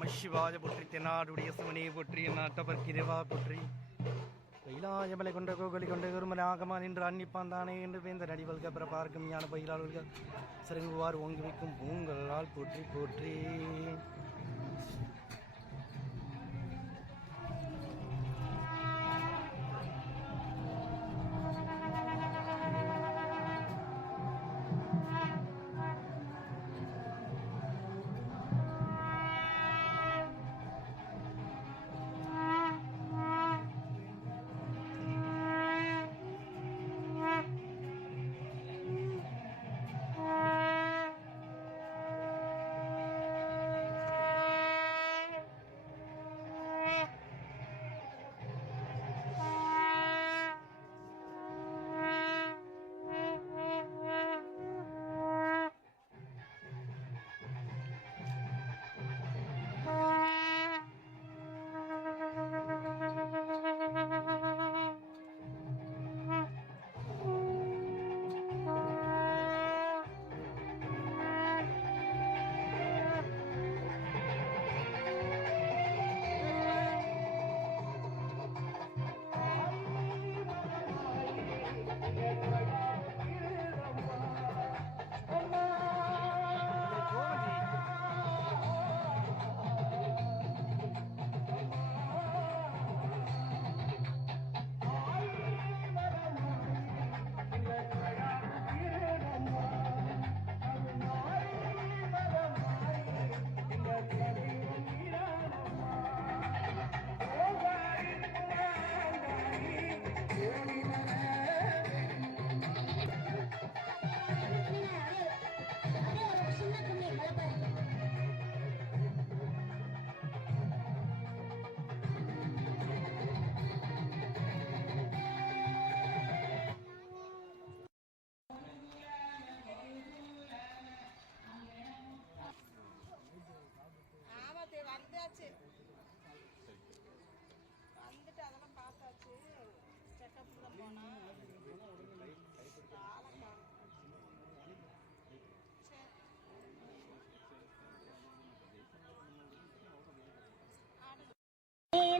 நமசிவாய போற்றி தென்னாடுடைய சிவனே போற்றி நாட்டவர் கிருவா போற்றி கைலாயமலை கொண்ட கோகலி கொண்ட குருமலாகமா நின்று அன்னிப்பான் தானே என்று வேந்த நடிவல்க பிற பார்க்கும் ஞான பயிலாளர்கள் சிறங்குவார் ஓங்கி வைக்கும் பூங்களால் போற்றி போற்றி. வந்துட்டு அதெல்லாம் பார்த்தாச்சு. செக்கப்புக்கு தான் போனா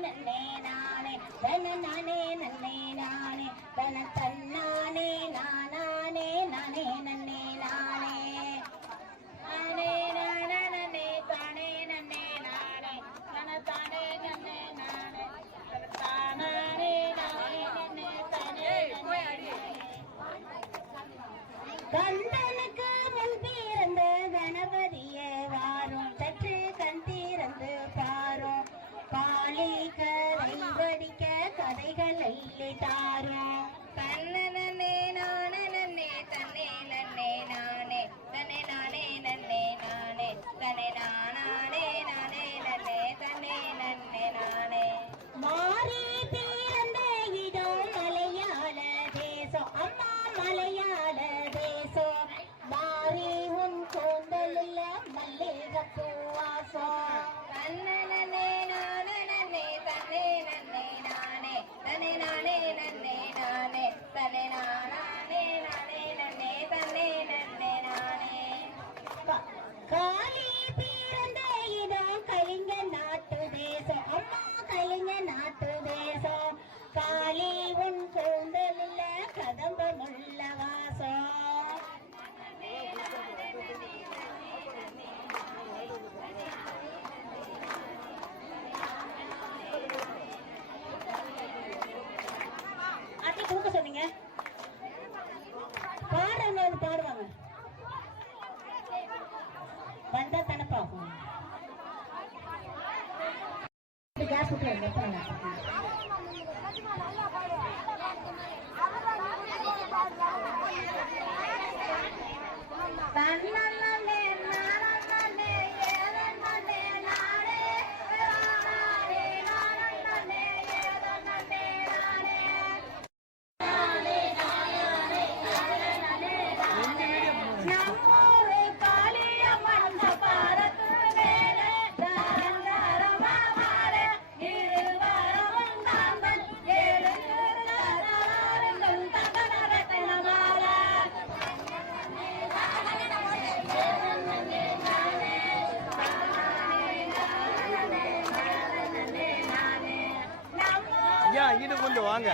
நன்னே நானே தன நானே நன்னே நானே தன தன்னானே நானே நானே நன்னே நானே நானே நானே தானே நன்னே நானே தன தானே நன்னே நானே தன தானே நானே நன்னே தானே கந்தனுக்கு முன் பிறந்த கணபதியே வாரும் சற்று கண் திறந்து பாரும் பாலி கதை வடிக்க கதைகள் அள்ளி தாரும் தன்னே நானே தன்னே நன்னே நானே தன்னே நானே நன்னே நானே தன்னே நானே நானே நன்னே தன்னே நன்னே நானே மாறி பிறந்த இடம் மலையாள தேசம் அம்மா மலையாள தேசம் மாறி உன் கூந்தலில் மல்லிகைப்பூ வாசம் தன்னே நானே தன்னே நன்னே நானே தன்னே நானே நன்னே நானே தன்னே நானே நானே நன்னே தன்னே நன்னே நானே காளி பிறந்த இடம் கலிங்க நாட்டு தேசம் அம்மா கலிங்க நாட்டு தேசம் காளி உன் கூந்தலில் கதம்பமுள்ள வாசம் அத்தி தூக்க சொன்னீங்க பாடுறவங்க வந்து பாடுவாங்க வந்தா தனப்பாகும் கேஸ் தன்னே நானே ஏதே நானே பாரத்து மேலே கொஞ்சம் வாங்க.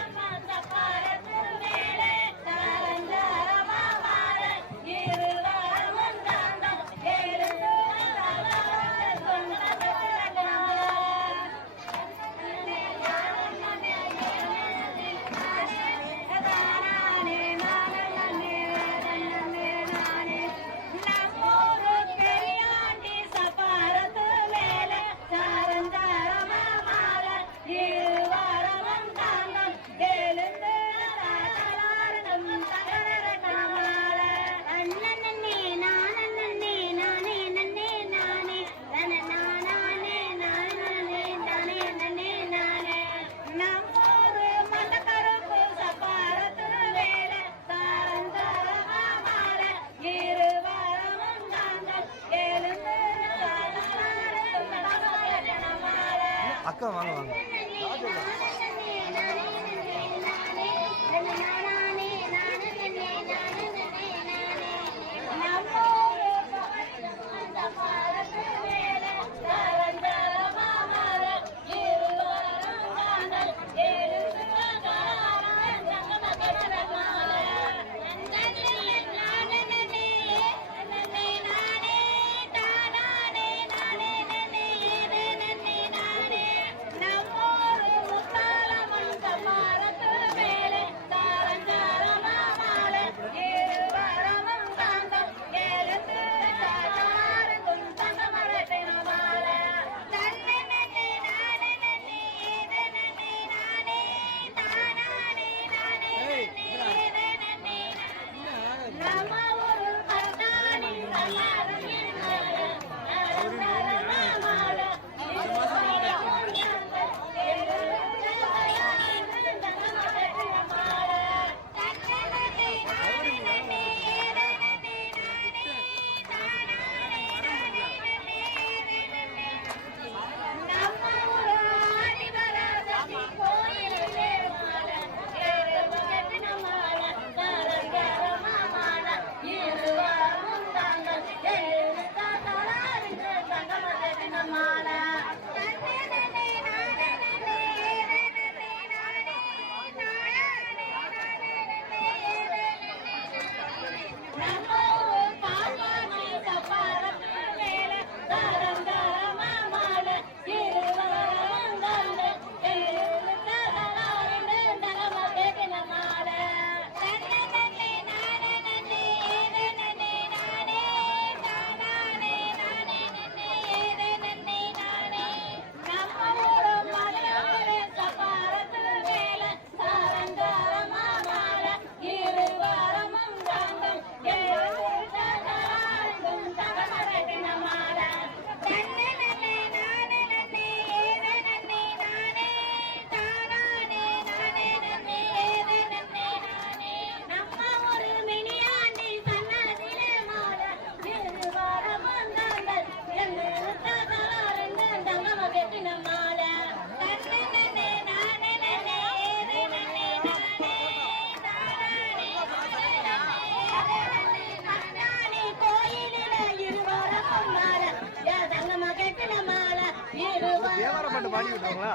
அக்கா வாங்க வாங்க. தேவாரம் பாட்டு பாடி விட்டுருங்களா?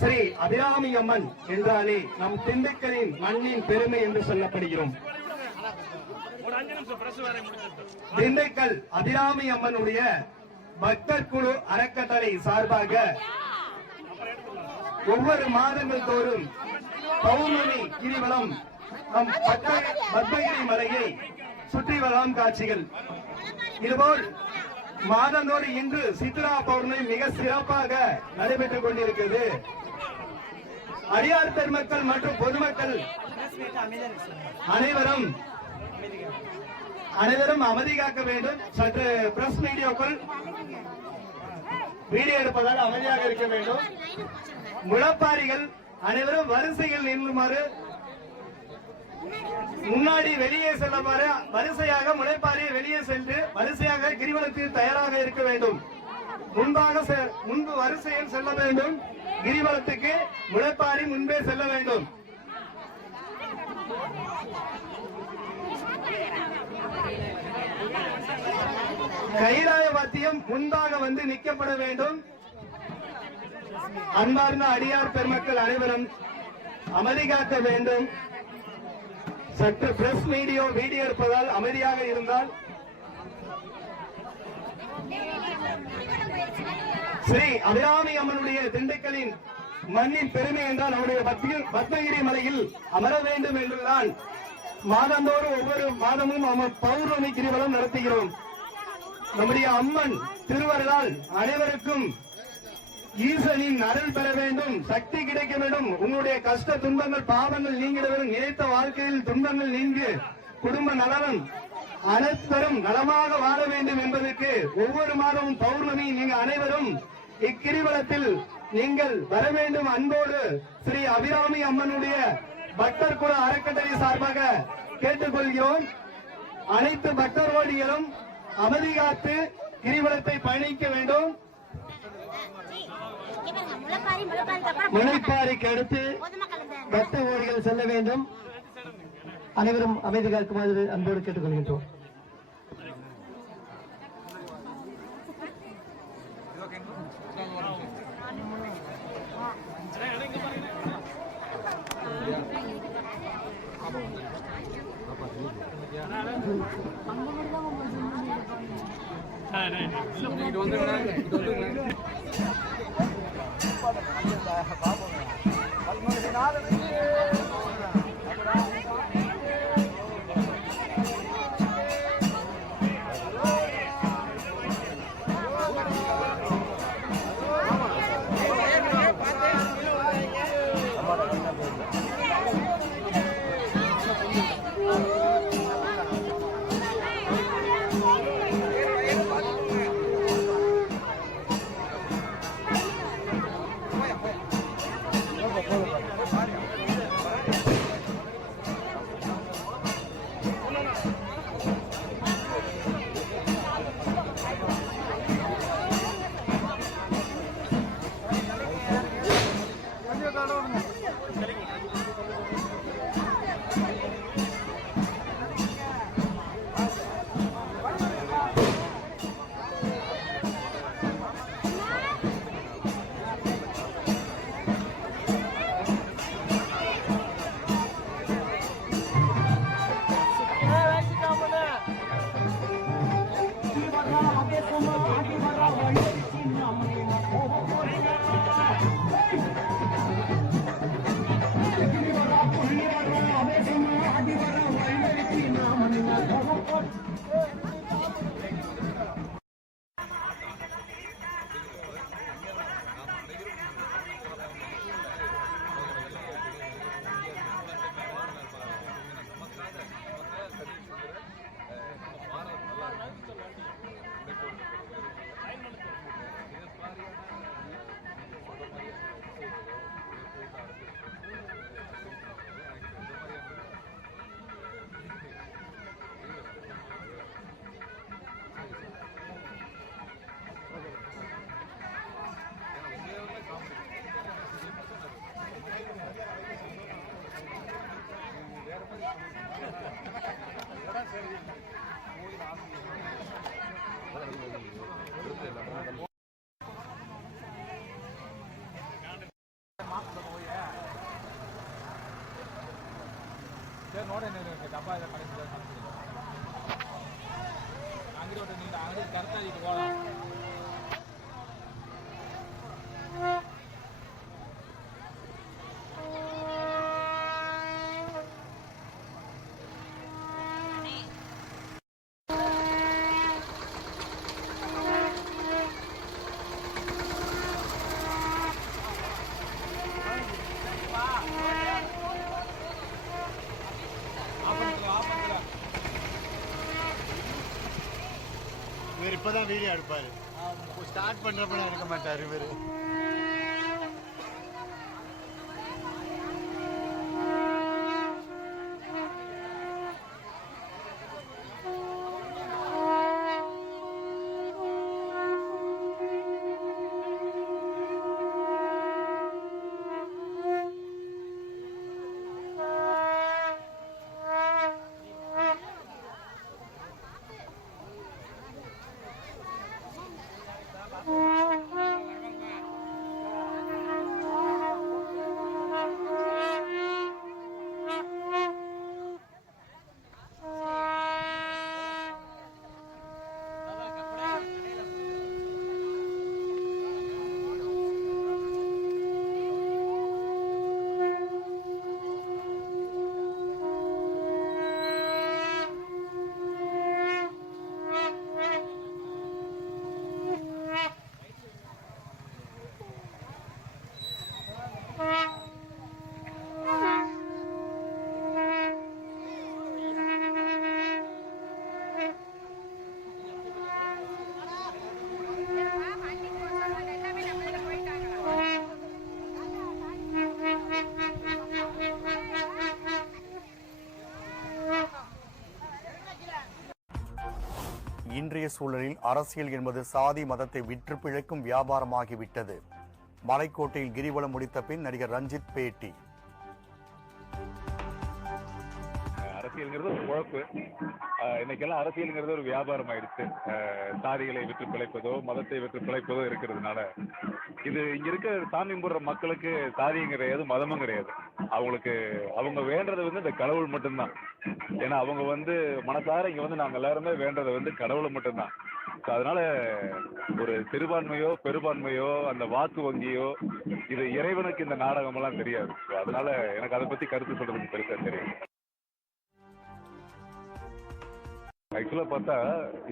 ஸ்ரீ அபிராமி அம்மன் என்றாலே நம் திண்டுக்கலின் மண்ணின் பெருமை என்று சொல்லப்படுகிறோம். திண்டுக்கல் அபிராமி அம்மனுடைய பக்தர் குழு அறக்கட்டளை சார்பாக ஒவ்வொரு மாதங்கள் தோறும் பௌர்ணமி கிரிவலம் நம் பத்மகிரி மலையை சுற்றி வரலாம் காட்சிகள். இதுபோல் மாதந்தோடு இன்று சித்ரா பௌர்ணமி மிக சிறப்பாக நடைபெற்றுக் கொண்டிருக்கிறது. அடியார் பெருமக்கள் மற்றும் பொதுமக்கள் அனைவரும் அமைதி காக்க வேண்டும். சற்று பிரஸ் மீடியாக்கள் வீடியோ எடுப்பதால் அமைதியாக இருக்க வேண்டும். முளப்பாரிகள் அனைவரும் வரிசையில் நின்றுமாறு, முன்னாடி வெளியே செல்லுமாறு, வரிசையாக முளைப்பாரி வெளியே சென்று வரிசையாக கிரிவலத்தில் தயாராக இருக்க வேண்டும். முன்பு வரிசையில் செல்ல வேண்டும். கிரிவலத்துக்கு முளைப்பாரி முன்பே செல்ல வேண்டும். கைலாய வாத்தியம் முன்பாக வந்து நிற்கப்பட வேண்டும். அன்பார்ந்த அடியார் பெருமக்கள் அனைவரும் அமைதி காக்க வேண்டும். சற்று பிரஸ் வீடியோ இருப்பதால் அமைதியாக இருந்தால். ஸ்ரீ அபிராமி அம்மனுடைய திண்டுக்கலின் மண்ணின் பெருமை என்றால் நம்முடைய பத்மகிரி மலையில் அமர வேண்டும் என்றுதான் மாதந்தோறும் ஒவ்வொரு மாதமும் பௌர்ணமி கிரிவலம் நடத்துகிறோம். நம்முடைய அம்மன் திருவருளால் அனைவருக்கும் ஈசனின் அருள் பெற வேண்டும், சக்தி கிடைக்க வேண்டும். உங்களுடைய கஷ்ட துன்பங்கள் பாவங்கள் நீங்கிட வேண்டும். நினைத்த வாழ்க்கையில் துன்பங்கள் நீங்கு குடும்ப நலனும் அனைத்தரும் நலமாக வாழ வேண்டும் என்பதற்கு ஒவ்வொரு மாதமும் பௌர்ணமி நீங்க அனைவரும் இக்கிரிவலத்தில் நீங்கள் வர வேண்டும். அன்போடு ஸ்ரீ அபிராமி அம்மனுடைய பக்தர் குழு அறக்கட்டளை சார்பாக கேட்டுக்கொள்கிறோம். அனைத்து பக்தரோடிகளும் அமைதி காத்து கிரிவலத்தை பயணிக்க வேண்டும். முளைப்பாரிக்கு அடுத்து பக்த ஓடிகள் செல்ல வேண்டும். அனைவரும் அமைதி காக்குமாறு அன்போடு கேட்டுக்கொள்கின்றோம். ನೋಡಿ ಡಬ್ಬ ಇದೆ ಕಳಿಸಿದ್ರೆ ಅಂಗಡಿ ಒಟ್ಟು ನೀನು ಅಂಗಡಿ ಕರ್ತಾ ಇಟ್ಕೊಳ್ಳ இவர் இப்பதான் வீடியோ எடுப்பாரு. ஸ்டார்ட் பண்றப்ப எடுக்க மாட்டாரு இவரு. இன்றைய சூழலில் அரசியல் என்பது சாதி மதத்தை விற்று பிழைக்கும் வியாபாரமாகிவிட்டது. மலைக்கோட்டையில் கிரிவலம் முடித்த பின் நடிகர் ரஞ்சித் பேட்டி. அரசியல்ங்கிறது ஒரு குழப்பு. இன்னைக்கெல்லாம் அரசியல்ங்கிறது ஒரு வியாபாரம் ஆயிடுச்சு. சாதிகளை விற்று பிழைப்பதோ மதத்தை விற்று பிழைப்பதோ இருக்கிறதுனால இது இங்க இருக்க சாமி கும்பிடுற மக்களுக்கு சாதியும் கிடையாது மதமும் கிடையாது. அவங்களுக்கு அவங்க வேண்டது வந்து இந்த கடவுள் மட்டும்தான். ஏன்னா அவங்க வந்து மனசார இங்க வந்து நாங்க எல்லாருமே வேண்டதை வந்து கடவுளை மட்டும்தான். அதனால ஒரு சிறுபான்மையோ பெரும்பான்மையோ அந்த வாக்கு வங்கியோ இது இறைவனுக்கு இந்த நாடகம் எல்லாம் தெரியாது. அதனால எனக்கு அதை பத்தி கருத்து சொல்றதுக்கு பெருசா தெரியும். ஆக்சுவலா பார்த்தா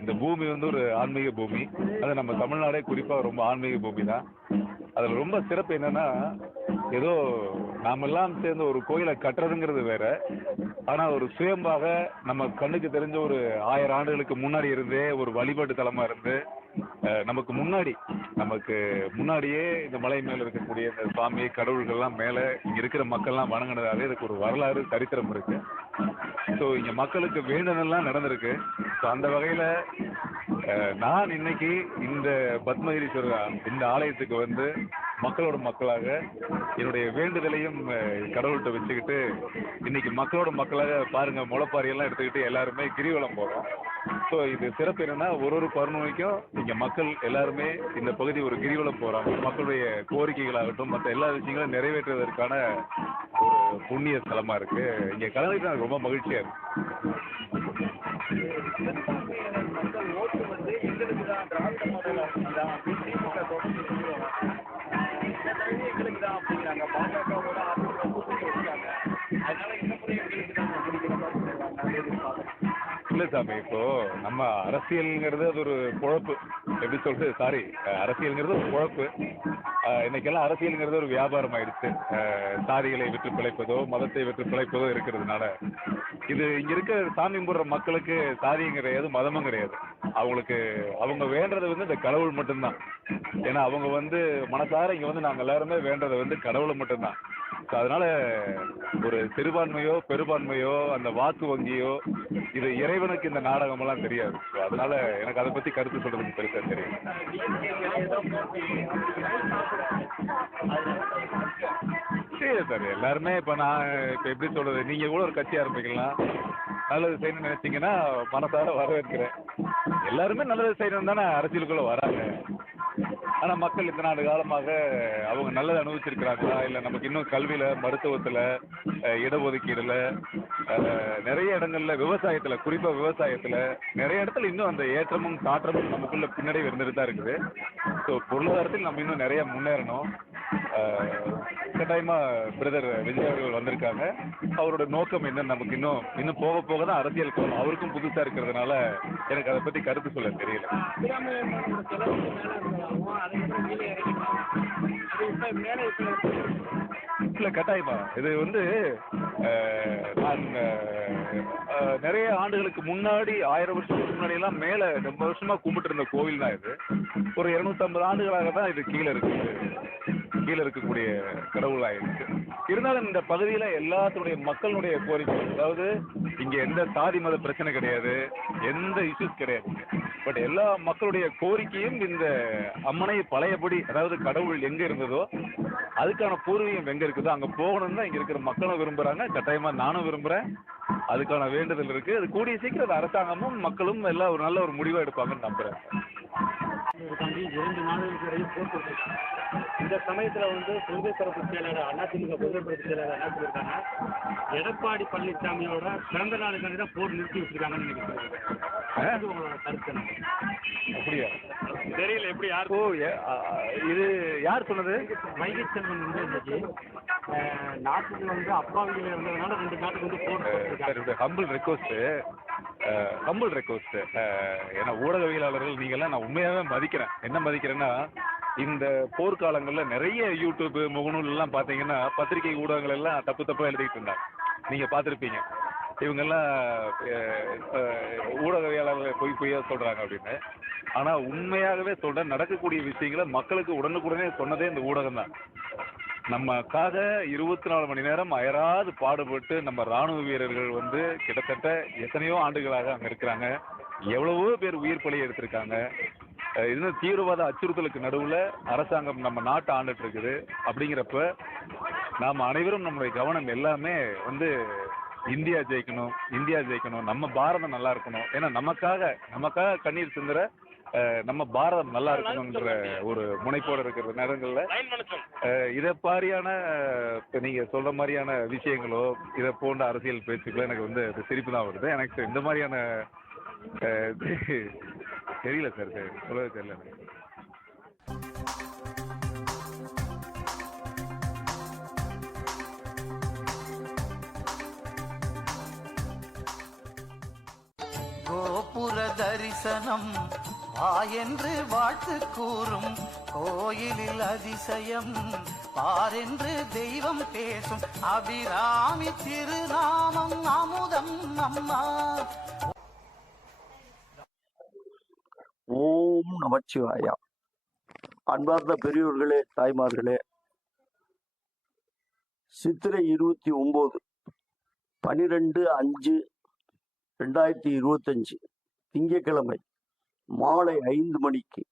இந்த பூமி வந்து ஒரு ஆன்மீக பூமி. அது நம்ம தமிழ்நாடே குறிப்பா ரொம்ப ஆன்மீக பூமி தான். அதுல ரொம்ப சிறப்பு என்னன்னா ஏதோ நாமெல்லாம் சேர்ந்து ஒரு கோயிலை கட்டுறதுங்கிறது வேற. ஆனா ஒரு சுயம்பாக நம்ம கண்ணுக்கு தெரிஞ்ச ஒரு 1000 ஆண்டுகளுக்கு முன்னாடி இருந்தே ஒரு வழிபாட்டு தலமா இருந்து நமக்கு முன்னாடியே இந்த மலை மேல இருக்கக்கூடிய இந்த சுவாமி கடவுள்கள்லாம் மேல இங்க இருக்கிற மக்கள்லாம் வணங்கினதாலே இதுக்கு ஒரு வரலாறு சரித்திரம் இருக்கு. ஸோ இங்க மக்களுக்கு வேண்டுதல்லாம் நடந்திருக்கு. ஸோ அந்த வகையில நான் இன்னைக்கு இந்த பத்மகிரீஸ்வரர் இந்த ஆலயத்துக்கு வந்து மக்களோட மக்களாக என்னுடைய வேண்டுதலையும் கடவுள்கிட்ட வச்சுக்கிட்டு இன்னைக்கு மக்களோட மக்களாக பாருங்க முளைப்பாரி எல்லாம் எடுத்துக்கிட்டு எல்லாருமே கிரிவலம் போறோம். ஸோ இது சிறப்பு என்னன்னா ஒரு பௌர்ணமிக்கும் இங்க மக்கள் எல்லாருமே இந்த பகுதி ஒரு கிரிவலம் போறாங்க. மக்களுடைய கோரிக்கைகளாகட்டும் மற்ற எல்லா விஷயங்களும் நிறைவேற்றுவதற்கான ஒரு புண்ணிய ஸ்தலமா இருக்கு. இங்க கலந்துட்டு எனக்கு ரொம்ப மகிழ்ச்சியா இருக்கு. ஓட்டு வந்து எங்களுக்கு தான் திராவிட மாடல் தான் எங்களுக்கு தான் அப்படிங்கிறாங்க. பாஜகவோட வச்சுட்டாங்க. அதனால இந்த முறை எங்களுக்கு தான் அப்படிங்கிற மாதிரி இல்ல சாமி, இப்போ நம்ம அரசியல்ங்கிறது அது ஒரு குழப்பு. எப்படி சொல்றது, சாரி, அரசியல்ங்கிறது ஒரு குழப்பு. இன்னைக்கெல்லாம் அரசியல்ங்கிறது ஒரு வியாபாரம் ஆயிடுச்சு. சாதிகளை விற்று பிழைப்பதோ மதத்தை விற்று பிழைப்பதோ இருக்கிறதுனால இது இங்க இருக்க சாமி கும்பிடுற மக்களுக்கு சாதியும் கிடையாது மதமும் கிடையாது. அவங்களுக்கு அவங்க வேண்டது வந்து இந்த கடவுள் மட்டும்தான். ஏன்னா அவங்க வந்து மனசார இங்க வந்து நாங்க எல்லாருமே வேண்டதை வந்து கடவுளை மட்டும்தான். அதனால ஒரு சிறுபான்மையோ பெரும்பான்மையோ அந்த வாக்கு வங்கியோ இது இறைவனுக்கு இந்த நாடகம் எல்லாம் தெரியாது. அதனால எனக்கு அதை பத்தி கருத்து சொல்றதுக்கு பெருசா தெரியும். சரி சார், எல்லாருமே இப்ப நான் எப்படி சொல்றது, நீங்க கூட ஒரு கட்சி ஆரம்பிக்கலாம், நல்லது செய்யணும்னு நினைச்சீங்கன்னா மனசார வரவேற்கிறேன். எல்லாருமே நல்லது செய்யணும் தானே அரசியலுக்குள்ள வராங்க. ஆனா மக்கள் இத்தனை ஆண்டு காலமாக அவங்க நல்லதை அனுபவிச்சிருக்கிறாங்களா, இல்ல நமக்கு இன்னும் கல்வியில, மருத்துவத்துல, இடஒதுக்கீடுல, நிறைய இடங்கள்ல விவசாயத்துல, குறிப்பா விவசாயத்துல நிறைய இடத்துல இன்னும் அந்த ஏற்றமும் தாற்றமும் நமக்குள்ள பின்னடைவு இருந்துட்டு தான் இருக்குது. ஸோ பொருளாதாரத்தில் நம்ம இன்னும் நிறைய முன்னேறணும். கட்டாயமா பிரதர் விஜய் அவர்கள் வந்திருக்காங்க. அவரோட நோக்கம் என்னன்னு நமக்கு இன்னும் போக போக தான் அரசியல் கோலம் அவருக்கும் புதுசா இருக்கிறதுனால எனக்கு அதை பத்தி கருத்து சொல்ல தெரியல. இல்ல கட்டாயமா இது வந்து நான் நிறைய ஆண்டுகளுக்கு முன்னாடி 1000 வருஷத்துக்கு முன்னாடி எல்லாம் மேல ரொம்ப வருஷமா கும்பிட்டு இருந்த கோவில் தான் இது. ஒரு 250 ஆண்டுகளாக தான் இது கீழே இருக்கக்கூடிய கடவுளாயிருக்கு. இருந்தாலும் இந்த பகுதியில எல்லாத்துடைய மக்களுடைய கோரிக்கை, அதாவது இங்க எந்த சாதி மத பிரச்சனை கிடையாது, எந்த இஷ்யூஸ் கிடையாது. பட் எல்லா மக்களுடைய கோரிக்கையும் இந்த அம்மனை பழையபடி, அதாவது கடவுள் எங்க இருந்ததோ அதுக்கான பூர்வீகம் எங்க இருக்குதோ அங்க போகணும்னு தான் இங்க இருக்கிற மக்களும் விரும்புறாங்க. கட்டாயமா நானும் விரும்புறேன். அதுக்கான வேண்டுதல் இருக்கு. அது கூடிய சீக்கிரம் அரசாங்கமும் மக்களும் எல்லாம் ஒரு நல்ல ஒரு முடிவா எடுப்பாங்கன்னு நம்புறேன். 2 நாடுகளுக்கு இடையே போர் கொடுத்துருக்காங்க. இந்த சமயத்துல வந்து கொள்கை பரப்பு செயலாளர் அதிமுக கொள்கை பரப்பு செயலாளர் என்ன சொல்லியிருக்காங்க, எடப்பாடி பழனிசாமியோட பிறந்த நாளுக்காண்டி தான் போர் நிறுத்தி வச்சிருக்காங்கன்னு நினைக்கிறேன். உங்களோட கருத்து என்ன? அப்படியா தெரியல எப்படி யார் இது யார் சொன்னது? வைகை செல்வன் வந்து இன்னைக்கு நாட்டுக்கு வந்து அப்பாவிகள் இருந்ததுனால 2 நாட்டுக்கு வந்து போர். Humble request. ஏன்னா ஊடகவியலாளர்கள் நீங்கெல்லாம் நான் உண்மையாவே மதிக்கிறேன். என்ன மதிக்கிறேன்னா, இந்த போர்க்காலங்கள்ல நிறைய யூடியூப், முகநூல் எல்லாம் பாத்தீங்கன்னா பத்திரிகை ஊடகங்கள் எல்லாம் தப்பா எழுதிட்டு இருந்தாங்க. நீங்க பாத்திருப்பீங்க. இவங்கெல்லாம் ஊடகவியலாளர்களை பொய்யா சொல்றாங்க அப்படின்னு. ஆனா உண்மையாகவே சொல்ற நடக்கக்கூடிய விஷயங்களை மக்களுக்கு உடனுக்குடனே சொன்னதே இந்த ஊடகம் தான். நமக்காக 24 மணி நேரம் அயராது பாடுபட்டு நம்ம ராணுவ வீரர்கள் வந்து கிட்டத்தட்ட எத்தனையோ ஆண்டுகளாக அங்க இருக்கிறாங்க. எவ்வளவோ பேர் உயிர் பலி எடுத்திருக்காங்க. இன்னும் தீவிரவாத அச்சுறுத்தலுக்கு நடுவுல அரசாங்கம் நம்ம நாட்டை ஆண்டுட்டு இருக்குது. அப்படிங்கிறப்ப நாம அனைவரும் நம்முடைய கவனம் எல்லாமே வந்து இந்தியா ஜெயிக்கணும், நம்ம பாரதம் நல்லா இருக்கணும். ஏன்னா நமக்காக கண்ணீர் சிந்துற நம்ம பாரதம் நல்லா இருக்கணும்ன்ற ஒரு முனைப்போடு இருக்கிற நேரங்கள்ல இதை மாதிரியான நீங்க சொல்ற மாதிரியான விஷயங்களோ, இதை போன்ற அரசியல் பேச்சுக்களோ எனக்கு வந்து சிரிப்பு தான் வருது. எனக்கு இந்த மாதிரியான தெரியல சார், சொல்லவே தெரியல. கோபுர தரிசனம் வா என்று வாழ்த்து கூறும் கோயிலில் அதிசயம் பாரென்று தெய்வம் பேசும் அபிராமி திருநாமம் அமுதம் அம்மா. ஓம் நமச்சிவாயா. அன்பார்ந்த பெரியோர்களே, தாய்மார்களே, சித்திரை 29 12/5/2025 திங்கட்கிழமை மாலை 5 மணிக்கு